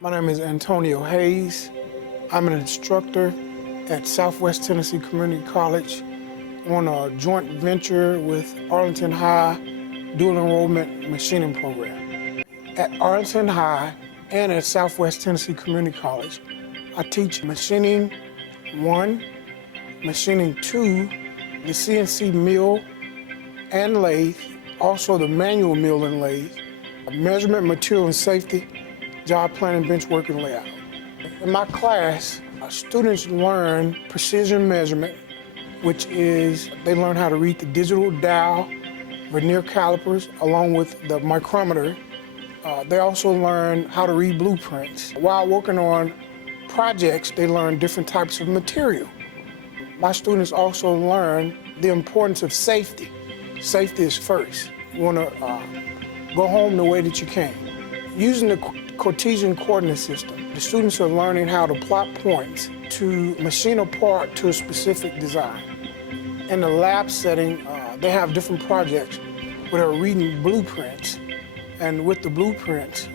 My name is Antonio Hayes. I'm an instructor at Southwest Tennessee Community College on a joint venture with Arlington High dual enrollment machining program. At Arlington High and at Southwest Tennessee Community College, I teach machining 1, machining 2, the CNC mill and lathe, also the manual mill and lathe, measurement, material and safety, job planning, bench work, and layout. In my class, students learn precision measurement, which is they learn how to read the digital dial, vernier calipers, along with the micrometer. They also learn how to read blueprints. While working on projects, they learn different types of material. My students also learn the importance of safety. Safety is first. You want to go home the way that you came. Using the Cartesian coordinate system, the students are learning how to plot points to machine a part to a specific design. In the lab setting, they have different projects where they're reading blueprints. And with the blueprints,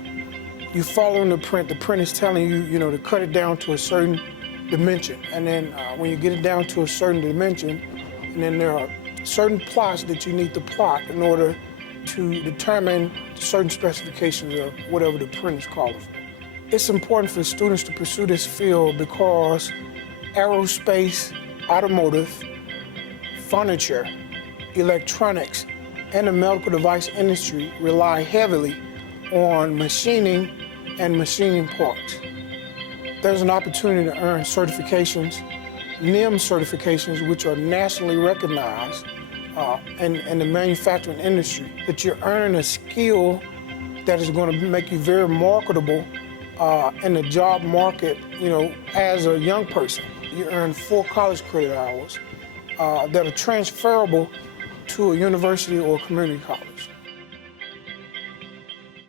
you following the print is telling you, to cut it down to a certain dimension. And then when you get it down to a certain dimension, and then there are certain plots that you need to plot in order to determine certain specifications of whatever the print is calling for. It's important for students to pursue this field because aerospace, automotive, furniture, electronics, and the medical device industry rely heavily on machining and machining parts. There's an opportunity to earn certifications, NIM certifications, which are nationally recognized in the manufacturing industry, that you're earning a skill that is going to make you very marketable in the job market, as a young person. You earn 4 college credit hours that are transferable to a university or community college.